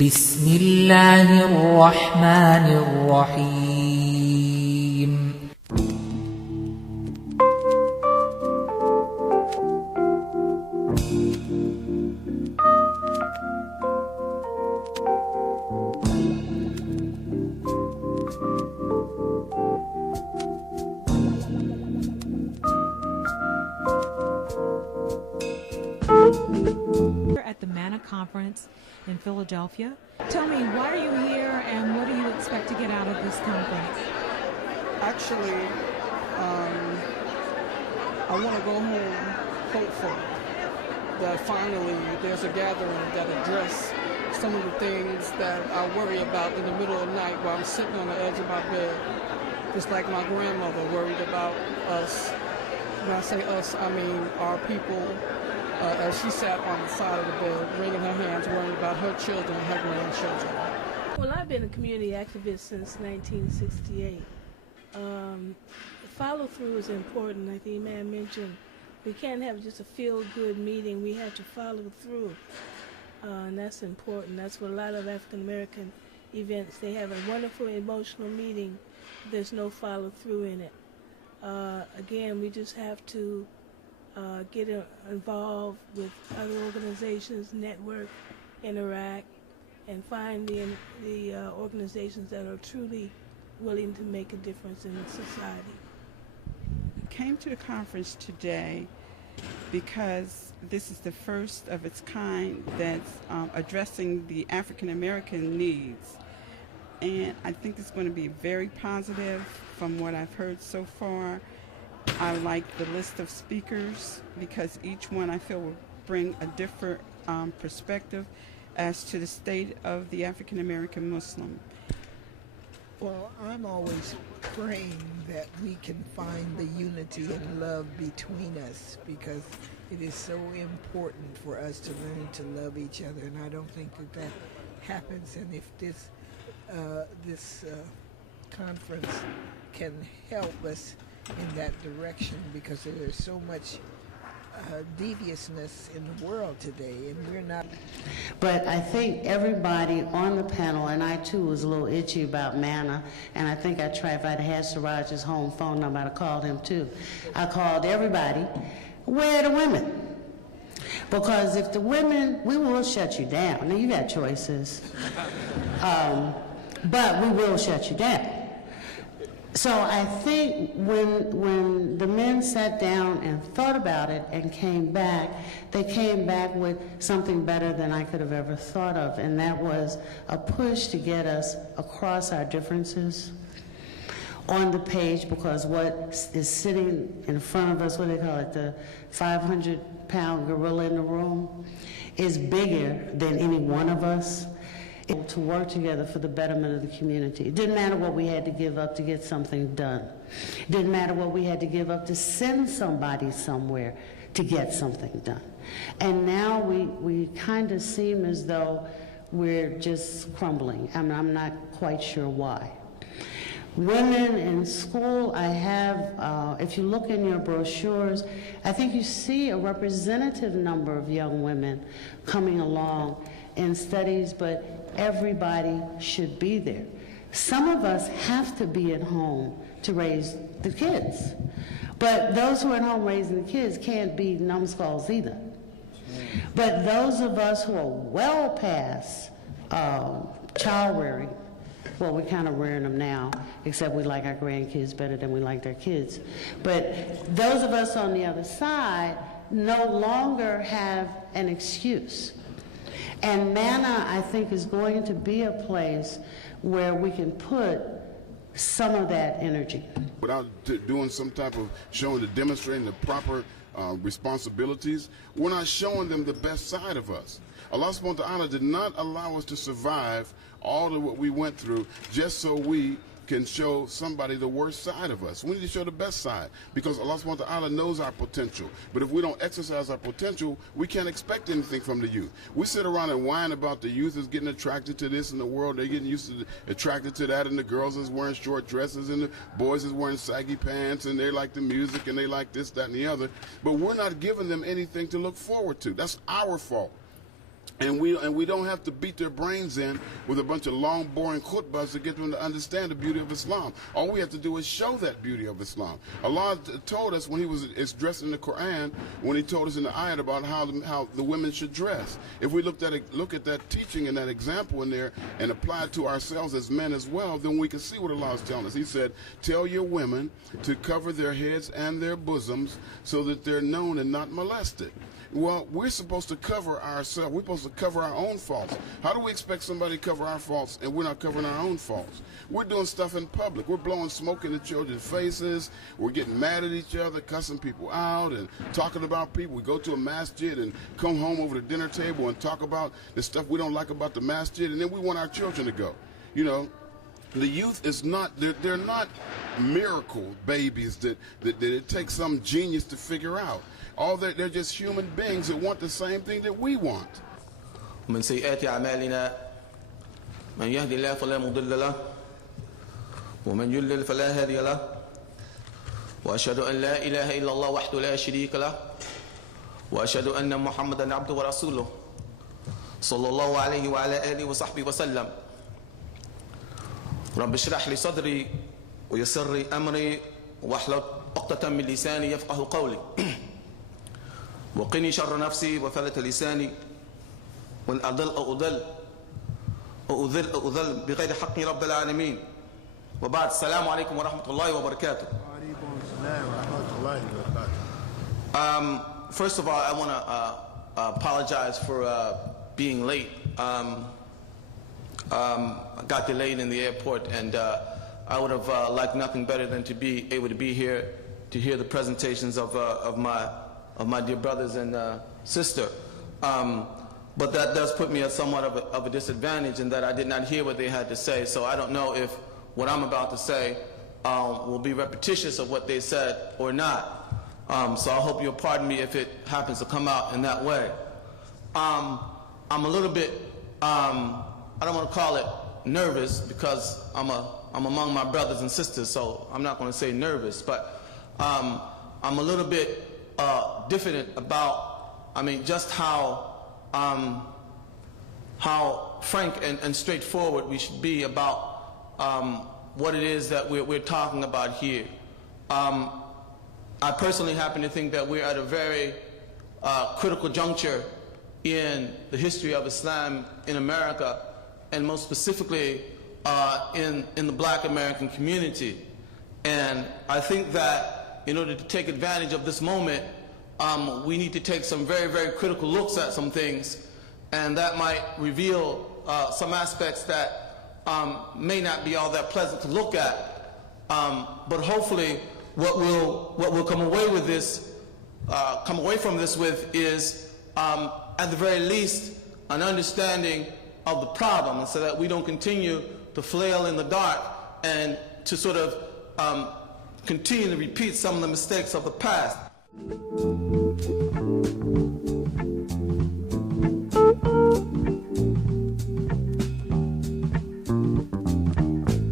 بسم الله الرحمن الرحيم At the MANA conference in Philadelphia. Tell me, why are you here and what do you expect to get out of this conference? Actually, I want to go home hopeful that finally there's a gathering that address some of the things that I worry about in the middle of the night while I'm sitting on the edge of my bed. Just like my grandmother worried about us. When I say us, I mean our people. As she sat on the side of the bed, wringing her hands, worrying about her children and her grandchildren. Well, I've been a community activist since 1968. Follow-through is important. Like the man mentioned, we can't have just a feel-good meeting. We have to follow through, and that's important. That's what a lot of African-American events, they have a wonderful emotional meeting. There's no follow-through in it. Again, we just have to get involved with other organizations, network, interact, and find the organizations that are truly willing to make a difference in society. I came to the conference today because this is the first of its kind that's addressing the African American needs. And I think it's going to be very positive from what I've heard so far. I like the list of speakers because each one I feel will bring a different perspective as to the state of the African American Muslim. Well, I'm always praying that we can find the unity and love between us because it is so important for us to learn to love each other, and I don't think that happens. And if this conference can help us in that direction, because there is so much deviousness in the world today, and we're not. But I think everybody on the panel, and I too was a little itchy about MANA, and I think I tried, if I'd had Siraj's home phone number, I'd have called him too. I called everybody, where are the women? Because if the women, we will shut you down. Now you got choices, but we will shut you down. So I think when the men sat down and thought about it and came back, they came back with something better than I could have ever thought of, and that was a push to get us across our differences on the page, because what is sitting in front of us, what do they call it, the 500-pound gorilla in the room, is bigger than any one of us. To work together for the betterment of the community. It didn't matter what we had to give up to get something done. It didn't matter what we had to give up to send somebody somewhere to get something done. And now we kind of seem as though we're just crumbling. I'm not quite sure why. Women in school, I have, if you look in your brochures, I think you see a representative number of young women coming along in studies, but everybody should be there. Some of us have to be at home to raise the kids, but those who are at home raising the kids can't be numbskulls either. But those of us who are well past child rearing, well, we're kind of rearing them now, except we like our grandkids better than we liked our kids. But those of us on the other side no longer have an excuse. And MANA, I think, is going to be a place where we can put some of that energy. Without doing some type of demonstrating the proper responsibilities, we're not showing them the best side of us. Allah subhanahu wa ta'ala did not allow us to survive all of what we went through just so we can show somebody the worst side of us. We need to show the best side, because Allah subhanahu wa ta'ala knows our potential. But if we don't exercise our potential, we can't expect anything from the youth. We sit around and whine about the youth is getting attracted to this in the world. They're getting used to attracted to that, and the girls is wearing short dresses, and the boys is wearing saggy pants, and they like the music, and they like this, that, and the other. But we're not giving them anything to look forward to. That's our fault. And we don't have to beat their brains in with a bunch of long, boring khutbahs to get them to understand the beauty of Islam. All we have to do is show that beauty of Islam. Allah told us when He was addressing the Quran, when He told us in the ayat about how the women should dress. If we look at that teaching and that example in there and apply it to ourselves as men as well, then we can see what Allah is telling us. He said, "Tell your women to cover their heads and their bosoms so that they're known and not molested." Well, we're supposed to cover ourselves. We're supposed to cover our own faults. How do we expect somebody to cover our faults and we're not covering our own faults? We're doing stuff in public. We're blowing smoke in the children's faces. We're getting mad at each other, cussing people out and talking about people. We go to a masjid and come home over the dinner table and talk about the stuff we don't like about the masjid, and then we want our children to go. You know, the youth is not, they're not miracle babies that it takes some genius to figure out. They're just human beings that want the same thing that we want. من سيئات أعمالنا من يهدي الله فلا مضل له ومن يضلل فلا هادي له وأشهد أن لا إله إلا الله وحده لا شريك له وأشهد أن محمدا عبده ورسوله صلى الله عليه وعلى آله وصحبه وسلم رب اشرح لي صدري ويسر لي أمري واحلل عقدة من لساني يفقه قولي وقني شر نفسي وفلت لساني وإن أضل بغير حق رب العالمين وبعد السلام عليكم ورحمة الله وبركاته. First of all, I want to apologize for being late. I got delayed in the airport, and I would have liked nothing better than to be able to be here to hear the presentations of my dear brothers and sister. But that does put me at somewhat of a disadvantage in that I did not hear what they had to say. So I don't know if what I'm about to say will be repetitious of what they said or not. So I hope you'll pardon me if it happens to come out in that way. I'm a little bit, I don't want to call it nervous because I'm among my brothers and sisters, so I'm not going to say nervous, but I'm a little bit diffident about, just how frank and straightforward we should be about what it is that we're talking about here. I personally happen to think that we're at a very critical juncture in the history of Islam in America, and most specifically in the Black American community. And I think that in order to take advantage of this moment, we need to take some very, very critical looks at some things, and that might reveal some aspects that may not be all that pleasant to look at. But hopefully, what we'll come away with this, come away from this with is, at the very least, an understanding of the problem, so that we don't continue to flail in the dark and to sort of continue to repeat some of the mistakes of the past.